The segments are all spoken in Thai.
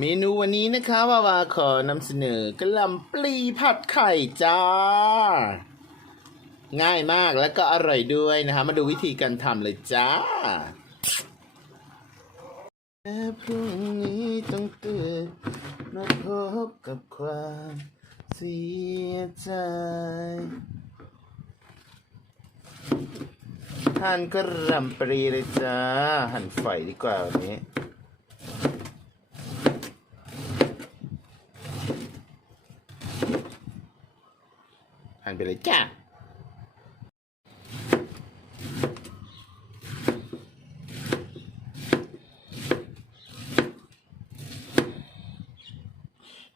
เมนูวันนี้นะคะวาวาขอนำเสนอกะหล่ำปลีผัดไข่จ้า ง่ายมากแล้วก็อร่อยด้วยนะคะ มาดูวิธีการทำเลยจ้าแม้พรุ่งนี้ต้องตื่นมาพบกับความเสียใจหั่นกระหล่ำปลีเลยจ้า หั่นฝอยดีกว่าวันนี้ หันไปเลยจ้า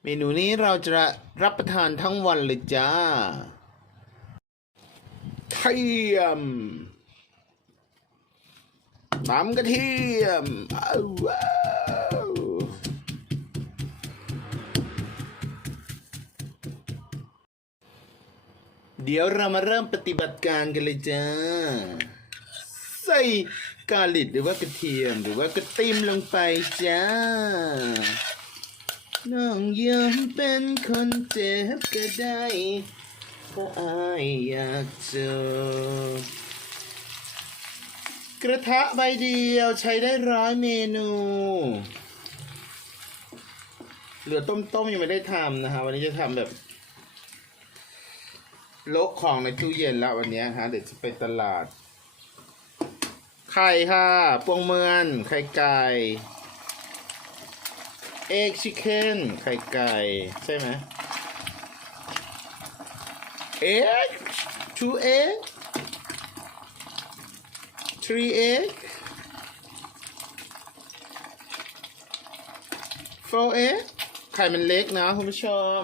เมนูนี้เราจะรับประทานทั้งวันเลยจ้าเทียมตำกระเทียมอ้าว เดี๋ยวเรามาเริ่มปฏิบัติการกันเลยจ้า ใส่กาลิดหรือว่ากระเทียมหรือว่ากระติมลงไปจ้า น้องยอมเป็นคนเจ็บก็ได้เพราะอายอยากเจอกระทะใบเดียวใช้ได้ร้อยเมนู เหลือต้มๆยังไม่ได้ทำนะคะวันนี้จะทำแบบ โลกของในตู้เย็นแล้ววันนี้ฮะเดี๋ยวจะไปตลาด ไข่ค่ะปวงเมือน ไข่ไก่เอ็กชิคเก้นไข่ไก่ ใช่ไหมเอ็กทูเอ็กทรีเอ็กโฟเอ็กไข่มันเล็กนะคุณผู้ชม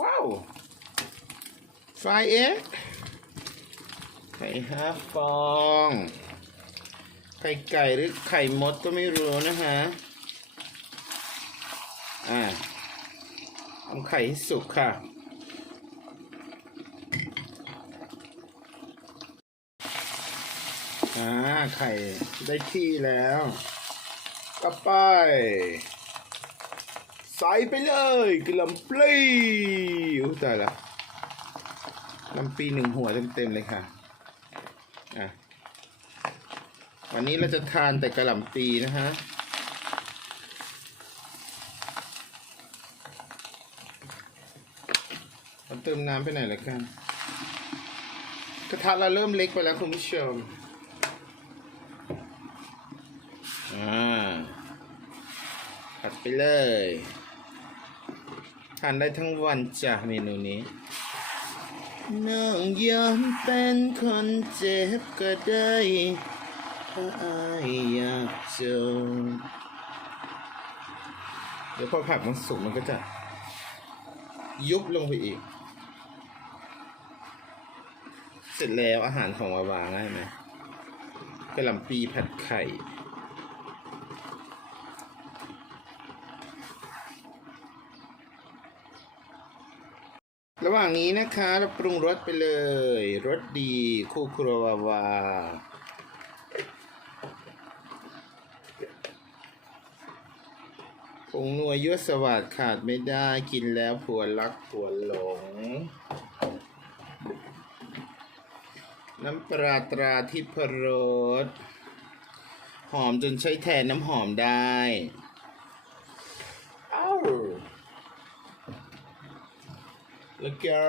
ว้าว ไฟเอ็กไข่ห้าฟอง ไข่ไก่หรือไข่มดก็ไม่รู้นะฮะ อ่าทำไข่ให้สุกค่ะ อ่า ไข่ได้ที่แล้วก็ไปใส่ไปเลยกระหลำปลีอู้ตายแล้ว ลำปีหนึ่งหัวเต็มๆเลยค่ะ อะ วันนี้เราจะทานแต่กระหล่ำปีนะฮะ เราเติมน้ำไปไหนอยละกัน กระทะเราเริ่มเล็กไปแล้วคุณผู้ชม อ่า ผัดไปเลย ทานได้ทั้งวันจ้ะเมนูนี้ น้องยอมเป็นคนเจ็บก็ได้ถ้าอายอยากจนเดี๋ยวพอผักมันสุกมันก็จะ ยุบลงไปอีก เสร็จแล้วอาหารของวาวาง่ายไหมกระหล่ำปีผัดไข่ ระหว่างนี้นะคะ เราปรุงรสไปเลยรสดีคู่ครัววาวาผงนัวยั่วสวัสดขาดไม่ได้กินแล้วผัวรักผัวหลง น้ำปลาตราทิพรสหอมจนใช้แทนน้ำหอมได้อ้าว แล้วก็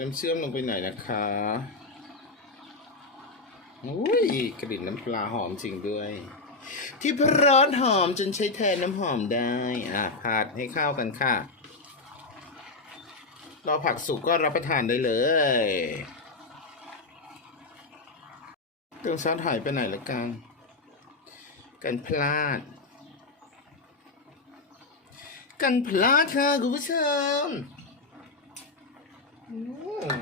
น้ำเชื่อมลงไปหน่อยนะคะอุ้ยกลิ่นน้ำปลาหอมจริงด้วย ที่พร้อนหอมจนใช้แทนน้ำหอมได้ อะผัดให้เข้ากันค่ะรอผักสุกก็รับประทานได้เลยเติมซอสหอยไปไหนละกัน กันพลาด กันพลาดค่ะคุณผู้ชมอืม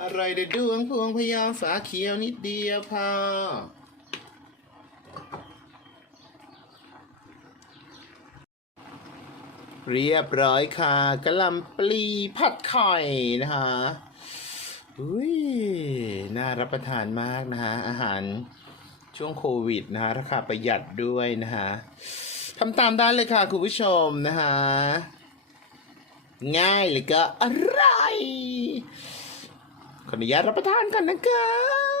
อะไรเด็ดดวงพวงพยาฝาเขียวนิดเดียวพอเรียบร้อยค่ะกะหล่ำปลีผัดไข่นะคะอุ้ยน่ารับประทานมากนะคะอาหารช่วงโควิดนะฮะราคาประหยัดด้วยนะฮะ ทำตามได้เลยค่ะ คุณผู้ชมนะฮะ ง่ายเลยก็อร่อยขออนุญาตรับประทานกันนะคะ